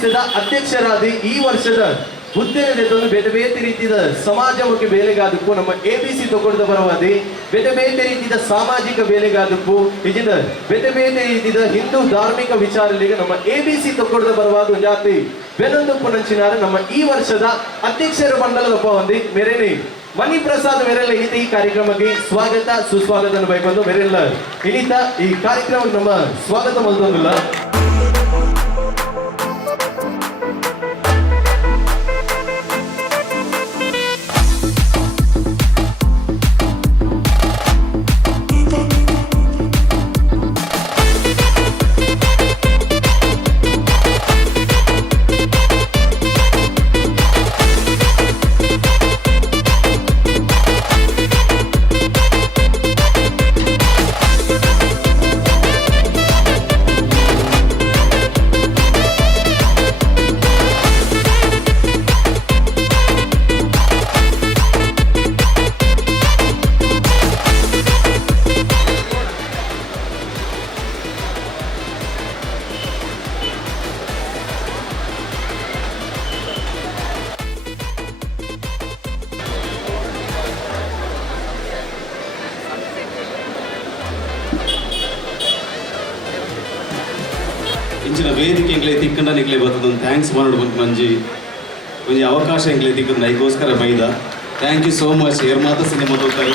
ಸಂಸ್ಥೆದ ಅಧ್ಯಕ್ಷರಾದ ಈ ವರ್ಷದ ಹುದ್ದೆಯಲ್ಲಿ ಬೇರೆ ಬೇರೆ ರೀತಿಯ ಸಮಾಜಮುಖಿ ಬೇಲೆಗಾದಕ್ಕೂ ನಮ್ಮ ABC ತಗೊಂಡ ಬರುವಾದಿ ಬೇರೆ ಬೇರೆ ರೀತಿಯ ಸಾಮಾಜಿಕ ಬೇಲೆಗಾದಕ್ಕೂ ಇಜಿದ ಬೇರೆ ಬೇರೆ ರೀತಿಯ ಹಿಂದೂ ಧಾರ್ಮಿಕ ವಿಚಾರಗಳಿಗೆ ನಮ್ಮ ABC ತಗೊಂಡ ಬರುವಾದ ಜಾತಿ ಬೆನ್ನೊಂದಕ್ಕೂ ನಂಚಿನಾರ ನಮ್ಮ ಈ ವರ್ಷದ ಅಧ್ಯಕ್ಷರ ಮಂಡಲದಪ್ಪ ಹೊಂದಿ ಮೇರೇನೆ ಮಣಿ ಪ್ರಸಾದ್ ಮೇರೆಲ್ಲ ಈತ ಈ ಕಾರ್ಯಕ್ರಮಕ್ಕೆ ಸ್ವಾಗತ ಸುಸ್ವಾಗತ ಬೈಕೊಂಡು ಮೇರೆಲ್ಲ ಇನ್ನಿತ ಈ ಕಾರ್ಯಕ್ರಮಕ್ಕೆ ನಮ್ಮ ಸ್ವಾಗತ ಮೊದಲೊಂದಿಲ್ಲ ಇಂಚಿನ ವೇದಿಕೆ ಎಂಗ್ಲೇ ತಿಕ್ಕಂಡ ನಿಗ್ಲೇ ಬರ್ತದೊಂದು ಥ್ಯಾಂಕ್ಸ್ ಮಾಡೋದು ಮಂಜಿ ಒಂಜಿ ಅವಕಾಶ ಎಂಗ್ಲೇ ತಿಕ್ಕಂಡು ಐಗೋಸ್ಕರ ಬೈದ ಥ್ಯಾಂಕ್ ಯು ಸೋ ಮಚ್ ಏರ್ಮಾತ ಸಿನಿಮಾ ತೋತಾರೆ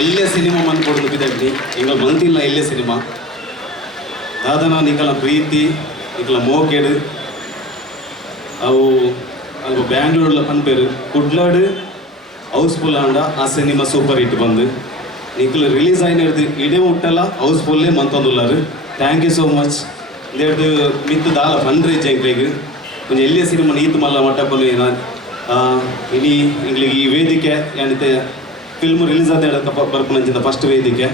ಎಲ್ಲೇ ಸಿನಿಮಾ ಮನ್ಕೊಡೋದು ಬಿದ್ದಾಗ್ಲಿ ಎಂಗ ಮಂತಿಲ್ಲ ಎಲ್ಲೇ ಸಿನಿಮಾ ದಾದನ ನಿಕಲ ಪ್ರೀತಿ ನಿಕಲ ಮೋಕೆಡು ಅವು ಅಲ್ಪ ಬ್ಯಾಂಗ್ಳೂರ್ಲ ಪನ್ಪೇರು ಕುಡ್ಲಾಡು ಹೌಸ್ಫುಲ್ ಆಂಡ ಆ ಸಿನಿಮಾ ಸೂಪರ್ ಹಿಟ್ ಬಂದು ನಿಕಲು ರಿಲೀಸ್ ಆಯ್ತು ಇಡೇ ಮುಟ್ಟಲ್ಲ ಹೌಸ್ಫುಲ್ಲೇ ಮಂತೊಂದುಲ್ಲಾರು ಥ್ಯಾಂಕ್ ಯು ಸೋ ಮಚ್ ಇಂದು ಮಿತ್ತು ದಾಲ ಫಂಡ್ ರೇಜ್ ಎಂಗ್ಲಿಗೆ ಒಂದು ಎಲ್ಲಿಯ ಸಿನಿಮಾ ನೀತು ಮಲ್ಲ ಮಟ್ಟಪ್ಪನು ಇಡೀ ಎಂಗ್ಲಿಗೆ ಈ ವೇದಿಕೆ ಏನಿದೆ ಫಿಲ್ಮ್ ರಿಲೀಸ್ ಆದ ಬರ್ಪನಂಚಿದ ಫಸ್ಟ್ ವೇದಿಕೆ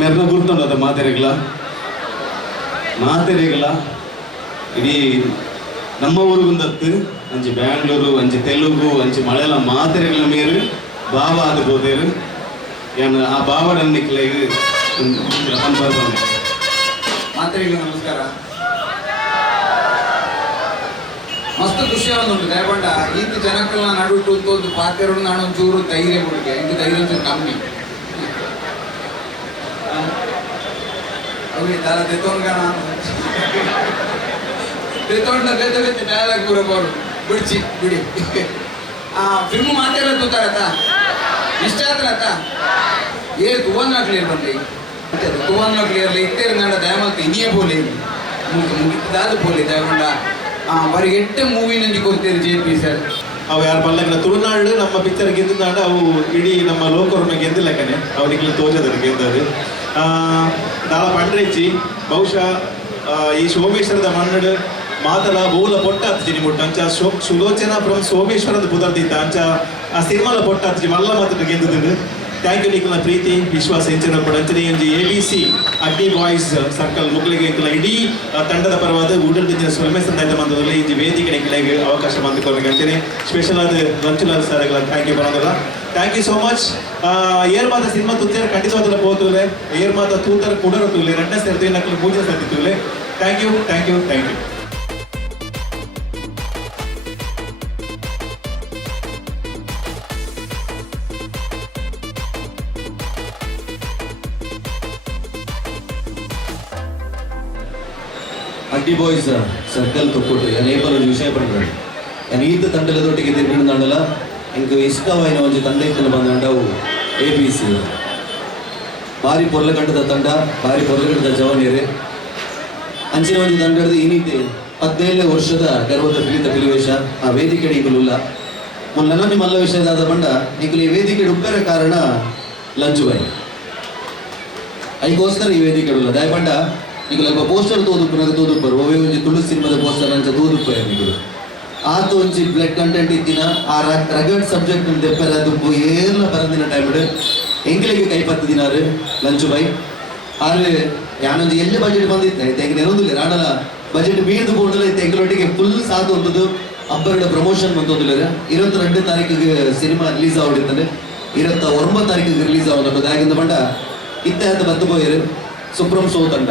ಮೆರ್ನ ಗುರ್ತುಂಡು ಅದ ಮಾತೆರೆಗಳ ಇಡೀ ನಮ್ಮ ಊರಿಗುಂದತ್ತು ಅಂಚಿ ಬ್ಯಾಂಗ್ಳೂರು ಅಂಚಿ ತೆಲುಗು ಅಂಚಿ ಮಲಯಾಳಂ ಮಾತೆರೆಗಳ ಮೇರು ಭಾವ ಅದು ಹೋದೇರು ಏನು ಆ ಭಾವನ ನಿಕ್ಲೆಗೆ ಮಾತರಿಗೆ ನಮಸ್ಕಾರ ಮಸ್ತ್ ಖುಷಿ ಆಗುಂಟು ದಯಪಂಡ ಇಂತ ಜನಕ್ಕೆಲ್ಲ ನಡುಟು ಒಂದು ಪಾತ್ರೆ ನಾನೊಂಚೂರು ಧೈರ್ಯ ಕೊಡುಗೆ ಇಂತ ಧೈರ್ಯ ಒಂಚೂರು ಕಮ್ಮಿ ಅವ್ರಿಗೆ ತಲ ತೆತ್ತೊಂಡ್ಗಣ ತೆತ್ತೊಂಡ ಬೇತೆ ಡೈಲಾಗ್ ಪೂರ ಬೋರು ಬಿಡ್ಚಿ ಬಿಡಿ ಫಿಲ್ಮ್ ಮಾತೆಲ್ಲ ತೂತಾರತ್ತ ಇಷ್ಟ ಆತರತ್ತ ತುವನ್ನ ಕ್ಲಿಯರ್ ಬಂದಿ ತುವನ್ನ ಕ್ಲಿಯರ್ಲಿ ಇತ್ತೇರು ನಂಡ ದಯಮಲ್ತ ಇನಿಯೇ ಬೋಲೆ ಮುಗಿದಾದ ಬೋಲೆ ದಯಗೊಂಡ ಬರೀ 8 ಮೂವಿ ನಂಜಿ ಕೊಡ್ತೀರಿ JP ಸರ್ ಅವು ಯಾರು ಪಲ್ಲಕ್ಕಿನ ತುಳುನಾಡು ನಮ್ಮ ಪಿಕ್ಚರ್ ಗೆದ್ದಿದ್ದಾಂಡ ಅವು ಇಡೀ ನಮ್ಮ ಲೋಕವ್ರನ್ನ ಗೆದ್ದಿಲ್ಲಕ್ಕನೆ ಅವರಿಗೆ ತೋಚದರು ಗೆದ್ದದು ದಾಳ ಪಂಡ್ರೆಚ್ಚಿ ಬಹುಶಃ ಈ ಸೋಮೇಶ್ವರದ ಮಣ್ಣಡು ಮಾತಲ ಬೋಲ ಪೊಟ್ಟ ಹತ್ತಿನಿ ಮುಟ್ಟ ಅಂಚ ಸುಲೋಚನಾ ಫ್ರಮ್ ಸೋಮೇಶ್ವರದ ಪುದರ್ದಿದ್ದ ಅಂಚ ಆ ಸಿನಿಮಾಲ ಪೊಟ್ಟ ಹತ್ತಿ ಮಲ್ಲ ಮಾತ್ರ ಗೆದ್ದದು ಥ್ಯಾಂಕ್ ಯು ನಿಖಲ ಪ್ರೀತಿ ವಿಶ್ವಾಸ ಹೆಚ್ಚಿನ ಕೂಡ ಅಂಚನೆ ಒಂಜಿ ABC ಅಗ್ನಿ ಬಾಯ್ಸ್ ಸರ್ಕಲ್ ಮುಗ್ಲಿಗೆ ಇಂಕಲ ಇಡೀ ತಂಡದ ಪರವಾದ ಊಟದ ಸೊಲ್ಮೇಸನ್ ದಾಯ್ತ ಬಂದದಲ್ಲಿ ಇಂಜಿ ವೇದಿಕೆ ನಿಖಲೆಗೆ ಅವಕಾಶ ಬಂದುಕೊಂಡು ಅಂಚನೆ ಸ್ಪೆಷಲ್ ಆದ ರಂಚುಲಾಲ್ ಸರ್ಗಳ ಥ್ಯಾಂಕ್ ಯು ಬರೋದಲ್ಲ ಥ್ಯಾಂಕ್ ಯು ಸೋ ಮಚ್ ಏರ್ ಮಾತ ಸಿನಿಮಾ ತುತ್ತೇರು ಖಂಡಿತವಾದಲ್ಲ ಹೋತುಲೆ ಏರ್ ಮಾತ ತೂತರ ಕುಡರ ತೂಲೆ ರೆಡ್ಡ ಸೇರ್ತೀವಿ ನಕ್ಕಲು ಪೂಜೆ ಸೇರ್ತಿತ್ತೂಲೆ thank you thank you thank you Agni boys circle Thokkottu ಏಪಲ್ ಒಂದು ವಿಷಯ ಪಡ್ತಾರೆ ನಾನು ಈತ ತಂಡದೊಟ್ಟಿಗೆ ತಿರ್ಗಿಡ್ದಾಂಡಲ್ಲ ಇಂಕ ಇಷ್ಟವಾಯಿನ ಒಂದು ತಂಡ ಇತ್ತನ ಬಂದಾಂಡವು ABC ಭಾರಿ ಪೊರ್ಲಗಂಡದ ತಂಡ ಭಾರಿ ಪೊರ್ಲಗಂಡದ ಜವನಿಯರೇ ಅಂಚಿನ ಒಂದು ತಂಡದ ಇನ್ನಿತೆ 17 ವರ್ಷದ ಗರ್ವದ ಪಿಲಿವೇಶ ಆ ವೇದಿಕೆ ಈಗಲುಲ್ಲ ನನ್ನ ಮಲ್ಲ ವಿಷಯದಾದ ಬಂಡ ಈಗಲೂ ಈ ವೇದಿಕೆ ಉಪ್ಪರ ಕಾರಣ ಲಂಚುಬಾಯಿ ಅದಕ್ಕೋಸ್ಕರ ಈ ವೇದಿಕೆ ಉಲ್ಲ ದಯಪಂಡ ಈಗ ಪೋಸ್ಟರ್ ತೋದುಪ್ಪರು ಒವೇ ಒಂಜಿ ತುಳು ಸಿನಿಮಾದ ಪೋಸ್ಟರ್ ಅಂಚ ತೋದುಪ್ಪರು ನಿಗಳು ಆತ ಒಂಜಿ ಬ್ಲಡ್ ಕಂಟೆಂಟ್ ಇತ್ತಿನ ಆ ರಗಡ್ ಸಬ್ಜೆಕ್ಟ್ ದೆಪ್ಪರ ದುಪ್ಪು ಏರ್ಲ ಬರಂದಿನ ಟೈಮ್ ಎಂಗ್ಲಿಗೆ ಕೈಪತ್ತು ದಿನಾರು ಲಂಚ್ ಬೈ ಆದ್ರೆ ಯಾನೊಂದು ಎಲ್ಲಿ ಬಜೆಟ್ ಬಂದಿತ್ತೆ ತೆಂಗ ನೆನೊಂದಿಲ್ಲ ರಾಡಲ ಬಜೆಟ್ ಬೀಳ್ದು ಕೊಡಲ್ಲ ಇತ್ತು ಎಂಗಳೊಟ್ಟಿಗೆ ಫುಲ್ ಸಾಥ್ ಹೊಂದದು ಅಬ್ಬರದ ಪ್ರಮೋಷನ್ ಬಂದೊಂದಿಲ್ಲ 22 ತಾರೀಕಿಗೆ ಸಿನಿಮಾ ರಿಲೀಸ್ ಆಗೋಡಿರ್ತದೆ 29 ತಾರೀಕಿಗೆ ರಿಲೀಸ್ ಆಗೋದು ಆಗಿಂದ ಬಂಡ ಇತ್ತ ಅಂತ ಬತ್ತು ಹೋಯ್ರು ಸುಪ್ರಂ ಸೋತಂಡ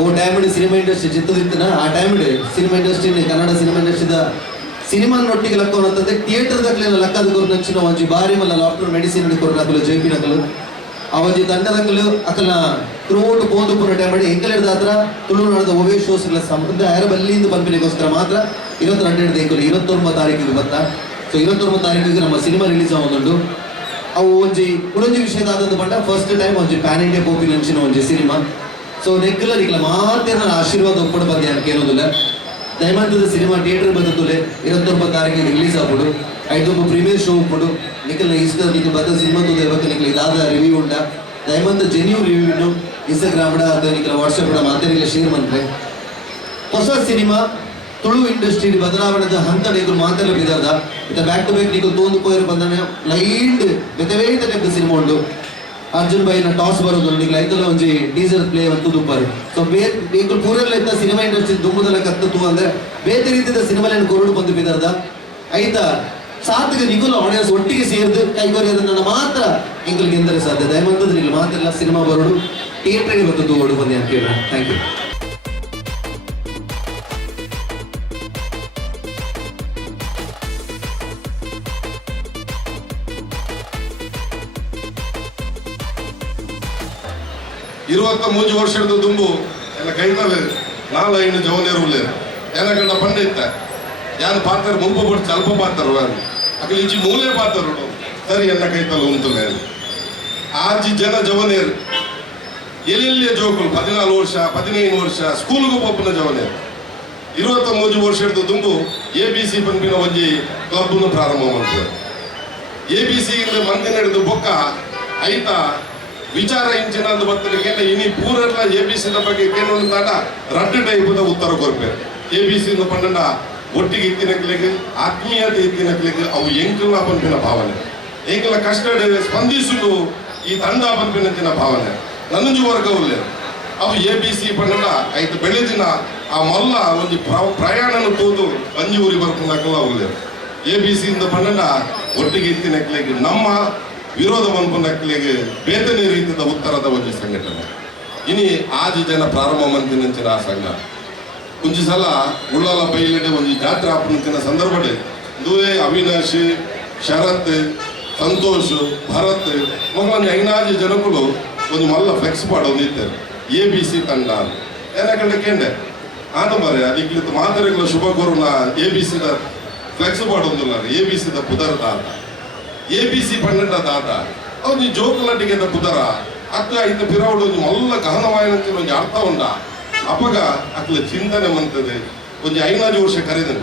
ಓ ಟೈಮಿಡ್ ಸಿನಿಮಾ ಇಂಡಸ್ಟ್ರಿ ಚಿತ್ತದಿತ್ತಿನ ಆ ಟೈಮಿಡ್ ಸಿನಿಮಾ ಇಂಡಸ್ಟ್ರಿ ಕನ್ನಡ ಸಿನಿಮಾ ಇಂಡಸ್ಟ್ರಿದ ಸಿನಿಮಾನೊಟ್ಟಿಗೆ ಲಕ್ಕವನ್ನ ಅಂತಂದ್ರೆ ಥಿಯೇಟರ್ದಾಗಲೇನ ಲಕ್ಕದ ಕೊರು ನಂಚಿನ ಒಂಜಿ ಬಾರಿ ಮಲ್ಲ ಲಾಕ್ಡೌನ್ ಮೆಡಿಸಿನ್ ಕೊರು ನಕಲು ಜೈಪಿ ನಕಲು ಅವಜಿ ತಂಡದಕಲು ಅಕಲ್ನ ಥ್ರೂಔಟ್ ಪೋಂದು ಪುರ ಟೈಮಡಿ ಎಂಕಲೆಡ್ದ ಹತ್ರ ತುಳುನಾಡದ ಒವೇ ಶೋಸ್ಗಳ ಸಂಬಂಧ ಯಾರ ಬಲ್ಲಿಂದ ಬಂಪಿನಿಗೋಸ್ಕರ ಮಾತ್ರ 22 ಎಂಕಲು 29 ತಾರೀಕಿಗೆ ಬತ್ತ. ಸೊ 29 ತಾರೀಕಿಗೆ ನಮ್ಮ ಸಿನಿಮಾ ರಿಲೀಸ್ ಆಗೋದುಂಟು. ಅವು ಒಂಜಿ ಉಳಂಜಿ ವಿಷಯದ ಆದದ್ದು ಬಂಡ ಫಸ್ಟ್ ಟೈಮ್ ಒಂಜಿ ಪ್ಯಾನ್ ಇಂಡಿಯಾ ಪೋಪಿ ನಂಚಿನ ಒಂಜಿ ಸಿನಿಮಾ. ಸೊ ರೆಗ್ಯುಲರ್ ಈಗಲ ಮಾತ್ರ ನಾನು ಆಶೀರ್ವಾದ ಒಪ್ಪಡು ಬಂದೆ ಅಂತ ಕೇಳೋದಿಲ್ಲ. ದಯಮಂತದ ಸಿನಿಮಾ ಥಿಯೇಟರ್ ಬಂದತ್ತುಲೆ 29 ತಾರೀಕಿಗೆ ರಿಲೀಸ್ ಆಗ್ಬಿಡು. ಐದೊಬ್ಬ ಪ್ರೀಮಿಯರ್ ಶೋ ಉಪ್ಪಡು ನಿಖಲ್ನ ಇಷ್ಟ ನಿಖಲ್ ಬದ್ದ ಸಿನಿಮಾ ತೋದಕ್ಕೆ ನಿಖಲ್ ಇದಾದ ರಿವ್ಯೂ ಉಂಡ ದಯಮಂತ ಜೆನ್ಯೂ ರಿವ್ಯೂನು ಇನ್ಸ್ಟಾಗ್ರಾಮ್ ಅಥವಾ ನಿಖಲ್ ವಾಟ್ಸಪ್ ಮಾತೆಲ್ಲ ಶೇರ್ ಮಾಡ್ರೆ. ಹೊಸ ಸಿನಿಮಾ ತುಳು ಇಂಡಸ್ಟ್ರಿ ಬದಲಾವಣೆದ ಹಂತ ನಿಖಲ್ ಮಾತೆಲ್ಲ ಬಿದ್ದಾದ ಇತ್ತ ಬ್ಯಾಕ್ ಟು ಬ್ಯಾಕ್ ನಿಖಲ್ ತೋಂದು ಪೋಯರು ಬಂದಾನೆ ಲೈಂಡ್ ಬೆತವೇತ ಟೈಪ್ ಸಿನಿಮಾ ಉಂಟು. ಅರ್ಜುನ್ ಬೈನ ಟಾಸ್ ಬರೋದು ನಿಖಲ್ ಐತಲ್ಲ ಒಂಜಿ ಟೀಸರ್ ಪ್ಲೇ ಅಂತ ದುಪ್ಪಾರು. ಸೊ ನಿಖಲ್ ಪೂರೆಲ್ಲ ಇತ್ತ ಸಿನಿಮಾ ಇಂಡಸ್ಟ್ರಿ ದುಮ್ಮದಲ್ಲ ಕತ್ತು ಅಂದ್ರೆ ಬೇರೆ ರೀತಿಯ ಸಿನಿಮಾಲೇನು ಕೊರಡು ಬಂದು ಬಿದ್ದಾದ ಐತ ಸಾತ್ಗೆ ನಿಖಲ್ ಆಡಿಯನ್ಸ್ ಒಟ್ಟಿಗೆ ಸೇರಿದು ಕೈಗೊರಿಯೋದನ್ನ ಮಾತ್ರ ಎಂಗಳಿಗೆ ಎಂದರೆ ಸಾಧ್ಯ. ದಯಮಂತದ ನಿಖಲ್ ಮಾತೆಲ್ಲ ಸಿನಿಮಾ ಬರೋಡು ಥಿಯೇಟರ್ಗೆ ಬರ್ತದ್ದು ಓಡು ಬಂದೆ ಅಂತ ಕೇಳ. Thank you. ಇರುವತ್ತ 3 ವರ್ಷದ ದುಂಬು ಎಲ್ಲ ಕೈತಲ್ಲ ನಾಲ್ ಐನು ಜವನೇರು ಉಳ್ಳೇ ಏನಕಂಡ ಪಂಡಿತ ಯಾರು ಪಾತ್ರ ಮುಲ್ಪ ಬಿಟ್ಟು ಸ್ವಲ್ಪ ಪಾತ್ರ ಅಕಲ್ ಇಂಚಿ ಮೂಲೆ ಪಾತ್ರ ಸರಿ ಎನ್ನ ಕೈತಲ್ಲ ಉಂಟುಲೆ ಆಜಿ ಜನ ಜವನೇರು ಎಲ್ಲೆಲ್ಲಿಯ ಜೋಕುಲು 14 ವರ್ಷ 15 ವರ್ಷ ಸ್ಕೂಲ್ಗೂ ಪಪ್ಪನ ಜವನೇರು 23 ವರ್ಷದ ದುಂಬು ABC ಪಂಪಿನ ಒಂಜಿ ಕ್ಲಬ್ನು ಪ್ರಾರಂಭ ಮಾಡ್ತಾರೆ. ABC ಇಂದ ಮಂದಿನ ಹಿಡಿದು ಬೊಕ್ಕ ಐತ ವಿಚಾರ ಇಂಚಿನ ಅಂತ ಬರ್ತದೆ ಇನಿ ಪೂರೆಲ್ಲ ABC ಬಗ್ಗೆ ಕೇಳೋಣ ರಡ್ಡು ಟೈಪದ ಉತ್ತರ ಕೊರ್ಪೇರು. ABC ಪಂಡ ಒಟ್ಟಿಗೆ ಇತ್ತಿನಕ್ಲಿಗೆ ಆತ್ಮೀಯತೆ ಇತ್ತಿನಕ್ಲಿಗೆ ಅವು ಎಂಕಲ ಪಂಪಿನ ಭಾವನೆ ಎಂಕಲ ಕಷ್ಟ ಸ್ಪಂದಿಸುದು ಈ ತಂಡ ಪಂಪಿನಂಚಿನ ಭಾವನೆ ನನ್ನಂಜು ವರ್ಗವುಲ್ಲೇ ಅವು ABC ಪಂಡ ಐದು ಬೆಳೆದಿನ ಆ ಮಲ್ಲ ಒಂದು ಪ್ರಯಾಣನ ತೋದು ಅಂಜಿ ಊರಿ ಬರ್ಕೊಂಡಾಕಲ್ಲ ಅವಲ್ಲೇ ABC ಪಂಡ ಒಟ್ಟಿಗೆ ಇತ್ತಿನಕ್ಲಿಗೆ ನಮ್ಮ ವಿರೋಧ ಮನ್ಪುನಕ್ಲಿಗೆ ಬೇತನೆ ರೀತಿಯ ಉತ್ತರದ ಒಂದು ಸಂಘಟನೆ ಇನಿ ಆಜಿ ಜನ ಪ್ರಾರಂಭ ಮಂತಿನಂಚಿನ ಆ ಸಂಘ ಒಂಜಿ ಸಲ ಉಳ್ಳಾಲ ಬೈಲೆಡೆ ಒಂದು ಜಾತ್ರೆ ಆಪನಂಚಿನ ಸಂದರ್ಭಡೆ ದುವೆ ಅವಿನಾಶ್ ಶರತ್ ಸಂತೋಷ್ ಭರತ್ ಮಗನ ಐನಾಜಿ ಜನಗಳು ಒಂದು ಮಲ್ಲ ಫ್ಲೆಕ್ಸ್ ಮಾಡೋದಿದ್ದಾರೆ ABC ತಂಡ ಏನಕಂಡ ಕೇಂಡೆ ಆಟ ಮಾರೆ ಅದಕ್ಕೆ ಮಾತರೆಗಳ ಶುಭ ಕೋರೋನ ABCದ ಫ್ಲೆಕ್ಸ್ ಮಾಡೋದಿಲ್ಲ ABCದ ಪುದರದ ಆಟ ABC ಪನ್ನಡ ದಾದ ಅವ್ನು ಜೋಕುಲಟ್ಟಿಗೆ ಪುದರ ಅಕ್ಕ ಐದು ಪಿರವಡು ಒಂದು ಮಲ್ಲ ಗಹನವಾಯನಂತ ಒಂದು ಅರ್ಥ ಉಂಡ ಅಪಗ ಅಕ್ಲ ಚಿಂತನೆ ಮಂತದೆ ಒಂದು 5 ವರ್ಷ ಕರೆದನು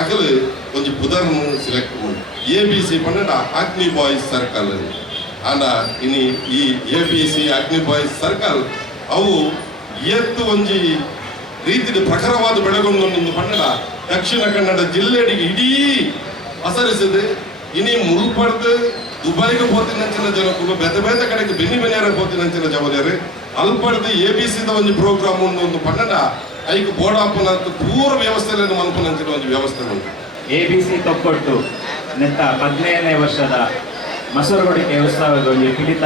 ಅಕಲ್ ಒಂದು ಪುದರ್ನು ಸೆಲೆಕ್ಟ್ ಮಾಡಿ ABC ಪನ್ನಡ ಅಗ್ನಿ ಬಾಯ್ಸ್ ಸರ್ಕಲ್ ಅಂಡ ಇನಿ ಈ ABC ಅಗ್ನಿ ಬಾಯ್ಸ್ ಸರ್ಕಲ್ ಅವು ಎತ್ತು ಒಂಜಿ ರೀತಿಯ ಪ್ರಖರವಾದ ಬೆಳಗೊಂಡು ಪನ್ನಡ ದಕ್ಷಿಣ ಕನ್ನಡ ಜಿಲ್ಲೆಡಿಗೆ ಇಡೀ ಪಸರಿಸಿದೆ ಇನಿ ಮುಲ್ಪಡ್ದು ದುಬೈಗೆ ಹೋತಿನಂಚಿನ ಜನಕ್ಕೂ ಬೇತೆ ಬೇತೆ ಕಡೆಗೆ ಬೆನ್ನಿ ಬೆನ್ಯಾರ ಹೋತಿನಂಚಿನ ಜವನೇರು ಅಲ್ಪಡ್ದು ABCದ ಒಂದು ಪ್ರೋಗ್ರಾಮ್ ಒಂದು ಪನ್ನಡ ಐಕ್ ಬೋಡಾಪನ ಪೂರ ವ್ಯವಸ್ಥೆಯನ್ನು ಮಲ್ಪನಂಚಿನ ಒಂದು ವ್ಯವಸ್ಥೆ ಉಂಟು. ABC ತೊಕ್ಕೊಟ್ಟು ನೆತ್ತ 15ನೇ ವರ್ಷದ ಮಸೂರುಗೊಡಿಕೆ ಉತ್ಸವದ ಒಂದು ಪಿಲಿತ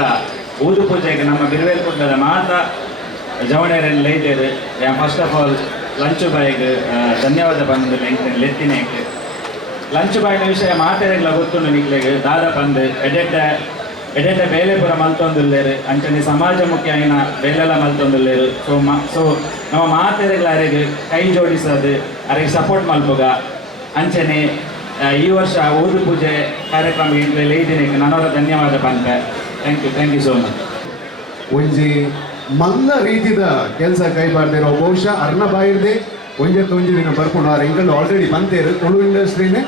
ಊದು ಪೂಜೆಗೆ ನಮ್ಮ ಬಿರುವೇಲ್ಕುಂಡದ ಮಾತ್ರ ಜವಣೇರನ್ನು ಲೈದೇರು. ಫಸ್ಟ್ ಆಫ್ ಆಲ್ ಲಂಚ್ ಬಾಯ್ಗೆ ಧನ್ಯವಾದ ಬಂದು ಲೆತ್ತಿನೇಕೆ ಲಂಚ್ ಬಾಯ್ನ ವಿಷಯ ಮಾತಾಡಲ್ಲ ಗೊತ್ತುಂಡು ನಿಕ್ಲೆಗೆ ದಾದ ಪಂದು ಎಡೆಡ್ಡ ಬೇಲೆ ಪುರ ಮಲ್ತೊಂದುಲ್ಲೇರು ಅಂಚನೆ ಸಮಾಜಮುಖಿ ಆಯ್ನ ಬೇಲೆಲ್ಲ ಮಲ್ತೊಂದುಲ್ಲೇರು. ಸೊ ನಮ್ಮ ಮಾತಾಡಲ್ಲ ಅರೆಗೆ ಕೈ ಜೋಡಿಸೋದು ಅರೆಗೆ ಸಪೋರ್ಟ್ ಮಲ್ಪುಗ ಅಂಚನೆ ಈ ವರ್ಷ ಊದು ಪೂಜೆ ಕಾರ್ಯಕ್ರಮ ಲೈದಿನೇಕೆ ನನ್ನವರ ಧನ್ಯವಾದ ಪಂತ. Thank you so much. ಒಂಜಿ ಮಲ್ಲ ರೀತಿದ ಕೆಲಸ ಕೈ ಬಾರ್ದಿರೋ ಬಹುಶಃ ಅರ್ಣ ಬಾಯಿರ್ದೆ ಒಂಜಿ ದಿನ ಬರ್ಕೊಂಡು ಆರು ಎಂಕಲ್ಲು ಆಲ್ರೆಡಿ ಬಂತೇರು ತುಳು ಇಂಡಸ್ಟ್ರಿನೇ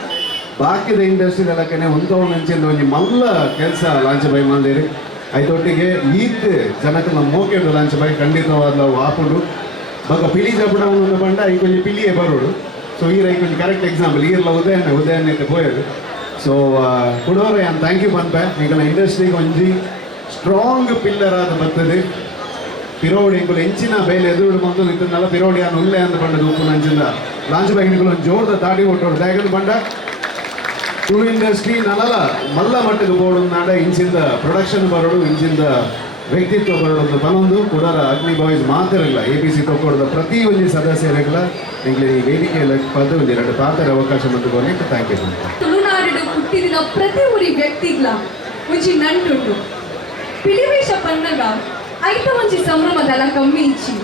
ಬಾಕಿದ ಇಂಡಸ್ಟ್ರಿ ಎಲ್ಲಕ್ಕನೆ ಒಂದೊಂದು ಒಂಜಿ ಮಲ್ಲ ಕೆಲಸ ಲಾಂಚ್ ಬೈ ಮಾಡಿರಿ ಐದೊಟ್ಟಿಗೆ ಈತ್ ಜನಕ್ಕೆ ನಮ್ಮ ಮೋಕೆಡು ಲಾಂಚ್ ಬೈ ಖಂಡಿತವಾದ ಹಾಕೊಂಡು ಬಾಗ ಪಿಲಿ ಜಪಡ ಒಂದು ಬಂಡ ಈ ಕೊಂಚ ಪಿಲಿಯೇ ಬರೋಡು. ಸೊ ಈ ರೈ ಕೊಂಚ ಕರೆಕ್ಟ್ ಎಕ್ಸಾಂಪಲ್ ಈರ್ಲ ಉದಯನೆ ಪೋಯದು. ಸೊ ಕೊಡೋರು ಏನು ಥ್ಯಾಂಕ್ ಯು ಬಂದೆ ಈಗ ಇಂಡಸ್ಟ್ರಿಗೆ ಒಂಜಿ ಸ್ಟ್ರಾಂಗ್ ಪಿಲ್ಲರ್ ಆದ ಬರ್ತದೆ. ಪಿರೋಡಿ ಎಂಕುಲು ಎಂಚಿನ ಬೇಲೆ ಎದುರು ಬಂದು ನಿಂತನಲ್ಲ ಪಿರೋಡಿ ಅನ್ನು ಉಲ್ಲೆ ಅಂತ ಬಂಡದು ಉಪ್ಪು ನಂಚಿಂದ ಲಾಂಚ್ ಬೈಕ್ಗಳು ಒಂದು ಜೋರದ ತಾಡಿ ಕೊಟ್ಟೋಡು ಯಾಕಂದ್ರೆ ಬಂಡ ತುಳು ಇಂಡಸ್ಟ್ರಿ ನಲ್ಲ ಮಲ್ಲ ಮಟ್ಟಿಗೆ ಬೋರ್ಡು ನಾಡ ಇಂಚಿಂದ ಪ್ರೊಡಕ್ಷನ್ ಬರೋಡು ಇಂಚಿಂದ ವ್ಯಕ್ತಿತ್ವ ಬರೋದು ಪನೊಂದು ಕೂಡ ಅಗ್ನಿ ಬಾಯ್ಸ್ ಮಾತ್ರ ಇಲ್ಲ ABC ತಗೊಳ್ಳೋದ ಪ್ರತಿ ಒಂದು ಸದಸ್ಯರಿಗಳ ನಿಮಗೆ ಈ ವೇದಿಕೆಯಲ್ಲಿ ಪದ ಒಂದು ಎರಡು ಪಾತ್ರ ಅವಕಾಶ ಮಂದುಕೊಂಡು ಥ್ಯಾಂಕ್ ಯು. ತುಳುನಾಡು ಹುಟ್ಟಿದಿನ ಪ್ರತಿ ಊರಿ ವ್ಯಕ್ತಿಗಳ ಒಂಜಿ ನಂಟುಂಡು ಪಿಲಿವೇಷ ಪನ್ನಗ ಐತ ಒಂಜಿ ಸಂಭ್ರಮದಲ ಕಮ್ಮಿ ಇಚ್ಚಿ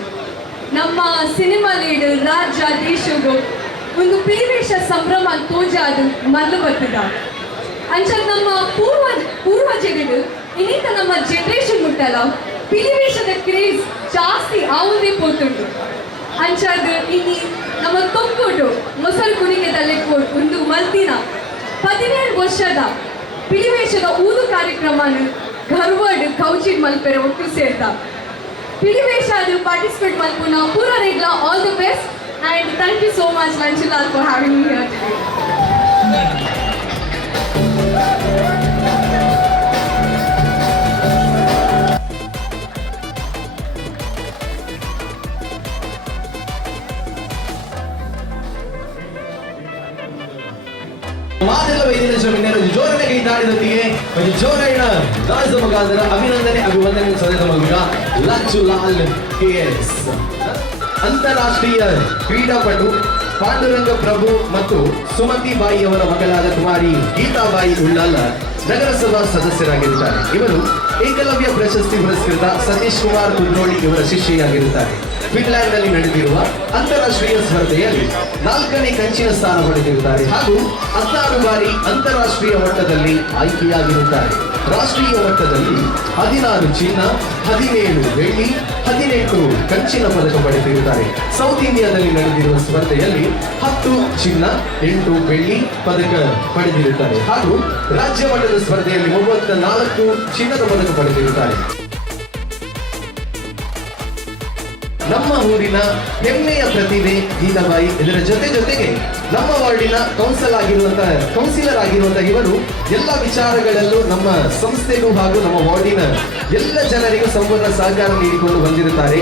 ನಮ್ಮ ಸಿನಿಮಾ ಲೀಡ್ ರಾಜ್ಯ ದೇಶಗೂ ಒಂದು ಪಿಲಿವೇಷ ಸಂಭ್ರಮ ತೋಜಾದು ಮರಳು ಬರ್ತದ ಅಂಚ ನಮ್ಮ ಪೂರ್ವಜಗಳು ಇನ್ನೀತ ನಮ್ಮ ಜನರೇಷನ್ ಮುಟ್ಟಲ್ಲ ಪಿಲಿವೇಷದ ಕ್ರೇಜ್ ಜಾಸ್ತಿ ಆವುದೇ ಪೋತುಂಡು ಅಂಚಾದ ಇನ್ನಿ ನಮ್ಮ ತೊಕ್ಕೋಟು ಮೊಸರು ಕುಣಿಕೆದಲ್ಲಿ ಒಂದು ಮಲ್ತಿನ 17 ವರ್ಷದ ಪಿಲಿವೇಷದ ಊದು ಕಾರ್ಯಕ್ರಮನ ಘರ್ವಡ್ ಕೌಚಿಡ್ ಮಲ್ಪೆರೆ ಒಟ್ಟು ಸೇರ್ತಾ ಪಿಲಿವೇಷ ಅದು ಪಾರ್ಟಿಸಿಪೇಟ್ ಮಲ್ಪುನ ಪೂರ ರೆಗ್ಲ all the best and thank you so much Lanchilal for having me here today. ಮಾದೆಲ್ಲ ವೈದ್ಯರ ಜಮೀನರು ಜೋರನೆ ಕೈತಾಡಿದೊಂದಿಗೆ ಒಂದು ಜೋರೈನ ರಾಜ ಮುಖಾಂತರ ಅಭಿನಂದನೆ ಅಭಿವಂದನೆ ಸದಸ್ಯ ಮಗುಗ ಲಂಚು ಲಾಲ್ KS ಅಂತಾರಾಷ್ಟ್ರೀಯ ಕ್ರೀಡಾಪಟು ಪಾಂಡುರಂಗ ಪ್ರಭು ಮತ್ತು ಸುಮತಿ ಬಾಯಿ ಅವರ ಮಗಳಾದ ಕುಮಾರಿ ಗೀತಾಬಾಯಿ ಉಳ್ಳಾಲ ನಗರಸಭಾ ಸದಸ್ಯರಾಗಿರುತ್ತಾರೆ. ಇವರು ಏಕಲವ್ಯ ಪ್ರಶಸ್ತಿ ಪುರಸ್ಕೃತ ಸತೀಶ್ ಕುಮಾರ್ ಕುದ್ರೋಳಿ ಇವರ ಶಿಷ್ಯೆಯಾಗಿರುತ್ತಾರೆ. ಫಿನ್ಲ್ಯಾಂಡ್ ನಲ್ಲಿ ನಡೆದಿರುವ ಅಂತಾರಾಷ್ಟ್ರೀಯ ಸ್ಪರ್ಧೆಯಲ್ಲಿ 4ನೇ ಕಂಚಿನ ಸ್ಥಾನ ಪಡೆದಿರುತ್ತಾರೆ ಹಾಗೂ 16 ಬಾರಿ ಅಂತಾರಾಷ್ಟ್ರೀಯ ಮಟ್ಟದಲ್ಲಿ ಆಯ್ಕೆಯಾಗಿರುತ್ತಾರೆ. ರಾಷ್ಟ್ರೀಯ ಮಟ್ಟದಲ್ಲಿ 16 ಚಿನ್ನ, 17 ಬೆಳ್ಳಿ, 18 ಕಂಚಿನ ಪದಕ ಪಡೆದಿರುತ್ತಾರೆ. ಸೌತ್ ಇಂಡಿಯಾದಲ್ಲಿ ನಡೆದಿರುವ ಸ್ಪರ್ಧೆಯಲ್ಲಿ 10 ಚಿನ್ನ, 8 ಬೆಳ್ಳಿ ಪದಕ ಪಡೆದಿರುತ್ತಾರೆ ಹಾಗೂ ರಾಜ್ಯ ಮಟ್ಟದ ಸ್ಪರ್ಧೆಯಲ್ಲಿ 34 ಚಿನ್ನದ ಪದಕ ಪಡೆದಿರುತ್ತಾರೆ. ನಮ್ಮ ಊರಿನ ಹೆಮ್ಮೆಯ ಪ್ರತಿಭೆ ಗೀತಾಬಾಯಿ. ಇದರ ಜೊತೆಗೆ ನಮ್ಮ ವಾರ್ಡಿನ ಕೌನ್ಸಿಲರ್ ಆಗಿರುವಂತಹ ಇವರು ಎಲ್ಲ ವಿಚಾರಗಳಲ್ಲೂ ನಮ್ಮ ಸಂಸ್ಥೆಗೂ ಹಾಗೂ ನಮ್ಮ ವಾರ್ಡಿನ ಎಲ್ಲ ಜನರಿಗೂ ಸಂಪೂರ್ಣ ಸಹಕಾರ ನೀಡಿಕೊಂಡು ಬಂದಿರುತ್ತಾರೆ.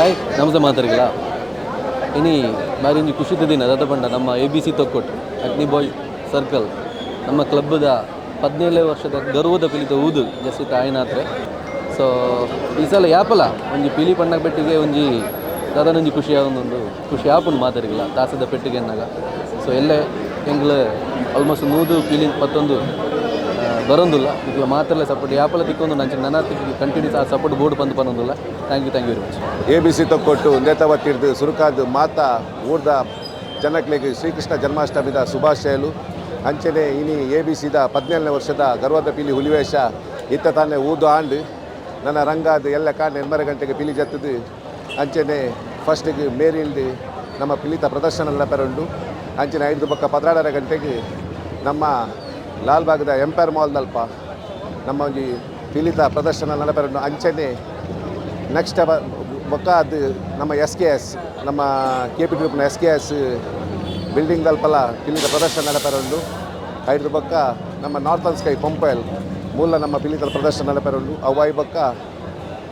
ಹಾಯ್ ನಮಸ್ತೆ ಮಾತಾಡಿಲ್ಲ ಇನಿ ಬಾರಿ ಒಂಜಿ ಖುಷಿದ ದಿನ ಅದ ಪಂಡ ನಮ್ಮ ABC ತೊಕ್ಕೊಟ್ಟು ಅಗ್ನಿ ಬಾಯ್ ಸರ್ಕಲ್ ನಮ್ಮ ಕ್ಲಬ್ದ 17 ವರ್ಷದ ಗರ್ವದ ಪಿಲಿತ ಊದು ಜಸ್ಸಿತ ಆಯ್ನಾತ್ರೆ ಸೊ ಈ ಸಲ ಯಾಪಲ ಒಂಜಿ ಪಿಲಿ ಪಂಡಗ ಪೆಟ್ಟಿಗೆ ಒಂಜಿ ದಾದನೊಂಜಿ ಖುಷಿ ಆಪುಂಡು ಮಾತಾಡಿಲ್ಲ ತಾಸದ ಪೆಟ್ಟಿಗೆ ಎನ್ನಾಗ ಸೊ ಎಲ್ಲೇ ಎಂಗ್ಲ ಆಲ್ಮೋಸ್ಟ್ 100 ಪಿಲಿ 11 ಬರೋದಿಲ್ಲ ಈಗ ಮಾತ್ರಲ್ಲೇ ಸಪೋರ್ಟ್ ಯಾಪಲ ತಿಕ್ಕೊಂಡು ನಂಚೆ ನನ್ನ ಕಂಟಿನ್ಯೂಸ್ ಆ ಸಪೋರ್ಟ್ ಬೋರ್ಡ್ ಬಂದು ಬರೋದಿಲ್ಲ thank you very much ABC Thokkottu ನೇತವತ್ತಿರ್ದು ಸುರುಕಾದ ಮಾತಾ ಊರ್ದ ಜನಕ್ಲೆಗೆ ಶ್ರೀಕೃಷ್ಣ ಜನ್ಮಾಷ್ಟಮಿದ ಶುಭಾಶಯಲು ಅಂಚನೆ ಇನಿ ABCದ 17ನೇ ವರ್ಷದ ಗರ್ವದ ಪಿಲಿ ಹುಲಿವೇಷ ಇತ್ತ ತಾನೇ ಊದು ಆಂಡು ನನ್ನ ರಂಗಾದ ಎಲ್ಲ ಕಾಂಡ 8 ಗಂಟೆಗೆ ಪಿಲಿ ಜತ್ತದು ಅಂಚನೆ ಫಸ್ಟಿಗೆ ಮೇರಿಲ್ದು ನಮ್ಮ ಪಿಲಿತ ಪ್ರದರ್ಶನ ಎಲ್ಲ ಪೆರಂಡು ಅಂಚನೆ 5 ಪಕ್ಕ 16 ಗಂಟೆಗೆ ನಮ್ಮ ಲಾಲ್ಬಾಗ್ದ ಎಂಪೈರ್ ಮಾಲ್ದಲ್ಪ ನಮ್ಮ ಒಂಜಿ ಪಿಲಿತ ಪ್ರದರ್ಶನ ನಡಪೆರಂಡು ಅಂಚನೆ ನೆಕ್ಸ್ಟ್ ಬೊಕ್ಕ ಅದು ನಮ್ಮ SKS ನಮ್ಮ KP ಗ್ರೂಪ್ನ SKS ಬಿಲ್ಡಿಂಗ್ ದಲ್ಪಲ ಪಿಲಿತ ಪ್ರದರ್ಶನ ನಡಪೆರಂಡು 5 ಪಕ್ಕ ನಮ್ಮ ನಾರ್ತನ್ ಸ್ಕೈ ಪಂಪೈಲ್ ಮೂಲ ನಮ್ಮ ಪಿಲಿತ ಪ್ರದರ್ಶನ ನಡಪೆರಂಡು ಅವು 5 ಪಕ್ಕ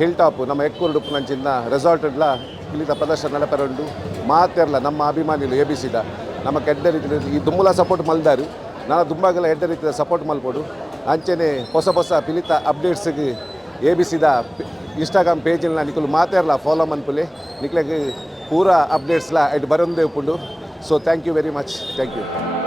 ಹಿಲ್ ಟಾಪ್ ನಮ್ಮ ಎಕ್ಕೂರು ನಂಚಿನ ರೆಸಾರ್ಟ್ಲ ಪಿಲಿತ ಪ್ರದರ್ಶನ ನಡಪೆರಂಡು ಮಾತೆರ್ಲ ನಮ್ಮ ಅಭಿಮಾನಿಗಳು ABCದ ನಮ್ಮ ಕೆಡ್ಡ ರೀತಿ ಈ ದುಮ್ಮಲ ಸಪೋರ್ಟ್ ಮಲ್ದಾರು ನಾನು ದುಂಬಾಗೆಲ್ಲ ಎಡ್ಡ ರೀತಿಯ ಸಪೋರ್ಟ್ ಮಲ್ಪೋಡು ಅಂಚನೆ ಹೊಸ ಪಿಲಿತ ಅಪ್ಡೇಟ್ಸ್ಗೆ ABCದ ಇನ್ಸ್ಟಾಗ್ರಾಮ್ ಪೇಜ್ನ ನಿಖಲು ಮಾತಾಡಲ್ಲ ಫಾಲೋ ಮನ್ಪುಲೆ ನಿಕ್ಲೆಗೆ ಪೂರಾ ಅಪ್ಡೇಟ್ಸ್ಲ ಐಟ್ ಬರೋದೇ ಉಪ್ಪುಂಡು so thank you very much thank you